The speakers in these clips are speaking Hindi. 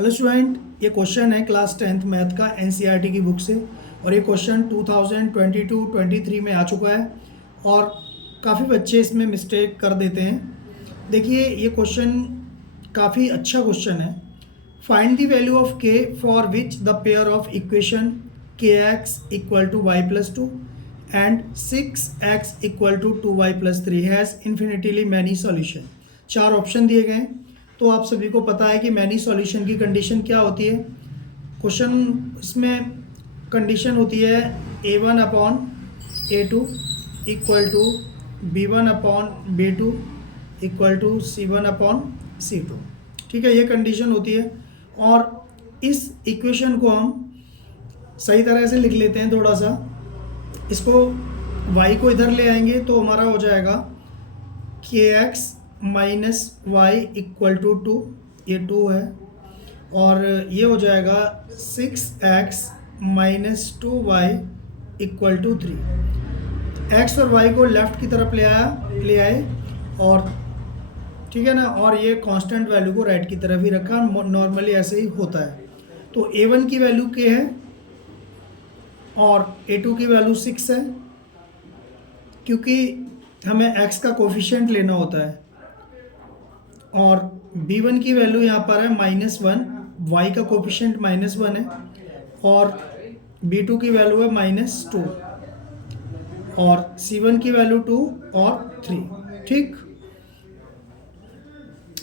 हेलो स्टूडेंट, ये क्वेश्चन है क्लास 10th मैथ का एनसीईआरटी की बुक से और ये क्वेश्चन 2022-23 में आ चुका है और काफ़ी बच्चे इसमें मिस्टेक कर देते हैं। देखिए, ये क्वेश्चन काफ़ी अच्छा क्वेश्चन है। Find the value of k for which the pair of equation k x equal to y plus two and 6x equal to 2y plus 3 has infinitely many solution. 4 option दिए गए हैं। तो आप सभी को पता है कि मैनी सॉल्यूशन की कंडीशन क्या होती है। क्वेश्चन इसमें कंडीशन होती है a1 upon a2 equal to b1 upon b2 equal to c1 upon c2। ठीक है, ये कंडीशन होती है और इस इक्वेशन को हम सही तरह से लिख लेते हैं। थोड़ा सा इसको y को इधर ले आएंगे तो हमारा हो जाएगा kx minus y equal to 2, ये 2 है, और ये हो जाएगा 6x minus 2y equal to 3। x और y को लेफ़्ट की तरफ ले आए और ठीक है ना, और ये कांस्टेंट वैल्यू को राइट की तरफ ही रखा। नॉर्मली ऐसे ही होता है। तो a1 की वैल्यू k है और a2 की वैल्यू 6 है, क्योंकि हमें x का कोफिशिएंट लेना होता है, और b1 की वैल्यू यहाँ पर है -1, y का कोफिशिएंट -1 है, और b2 की वैल्यू है -2, और c1 की वैल्यू 2 और 3। ठीक,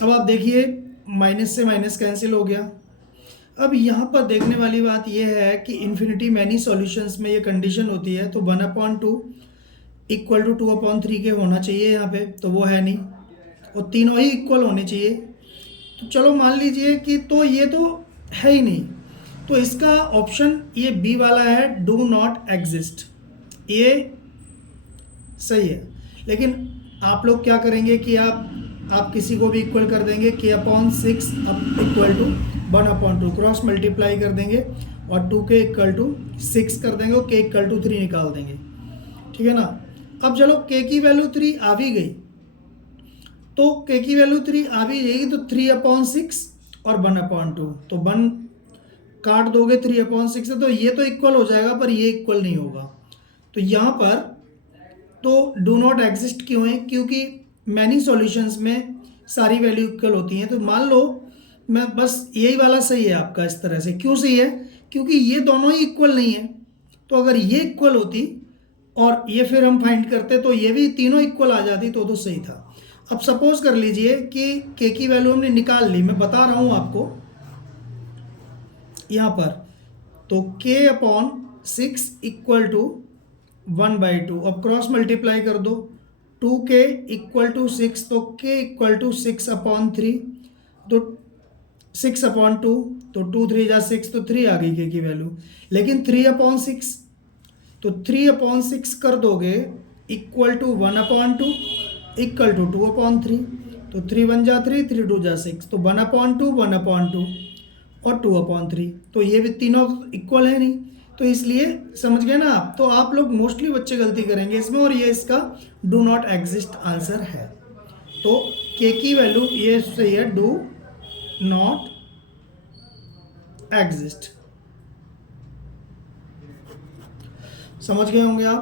अब आप देखिए माइनस से माइनस कैंसिल हो गया। अब यहाँ पर देखने वाली बात यह है कि इन्फिनिटी मैनी सॉल्यूशंस में ये कंडीशन होती है, तो 1/2 इक्वल टू 2/3 के होना चाहिए यहाँ पे, तो वो है नहीं, और तीनों ही इक्वल होने चाहिए। तो चलो मान लीजिए कि तो ये तो है ही नहीं, तो इसका ऑप्शन ये बी वाला है, डू नॉट एग्जिस्ट, ये सही है। लेकिन आप लोग क्या करेंगे कि आप किसी को भी इक्वल कर देंगे, k/6 equal to 1/2, cross multiply कर देंगे और 2k इक्वल टू 6 कर देंगे और k इक्वल टू 3 निकाल देंगे। ठीक है ना। अब चलो k की वैल्यू 3 आ भी गई, तो k की वैल्यू 3 आ भी जाएगी, तो 3/6 और 1/2, तो 1 काट दोगे, 3/6 है, तो ये तो इक्वल हो जाएगा, पर ये इक्वल नहीं होगा। तो यहाँ पर तो डू नॉट एग्जिस्ट क्यों है? क्योंकि मैनी सॉल्यूशंस में सारी वैल्यू इक्वल होती हैं। तो मान लो मैं बस यही वाला सही है आपका इस तरह से। क्यों सही है? क्योंकि ये दोनों ही इक्वल नहीं है। तो अगर ये इक्वल होती और ये फिर हम फाइंड करते तो ये भी तीनों इक्वल आ जाती, तो सही था। अब सपोज कर लीजिए कि k की वैल्यू हमने निकाल ली, मैं बता रहा हूँ आपको यहाँ पर, तो k/6 इक्वल टू 1/2। अब क्रॉस मल्टीप्लाई कर दो, 2k इक्वल टू 6, तो k इक्वल टू 6/3, तो 6/2, तो 2 3 जा 6, तो 3 आ गई k की वैल्यू। लेकिन 3/6, तो 3/6 कर दोगे इक्वल टू 1/2 इक्वल टू 2/3, तो 3 1 जा 3, 3 2 जा 6, तो 1/2 1/2 और 2/3, तो ये भी तीनों इक्वल है नहीं, तो इसलिए समझ गए ना आप। तो आप लोग मोस्टली बच्चे गलती करेंगे इसमें, और ये इसका डू नॉट एग्जिस्ट आंसर है। तो k की वैल्यू ये सही है, डू नॉट एग्जिस्ट। समझ गए होंगे आप।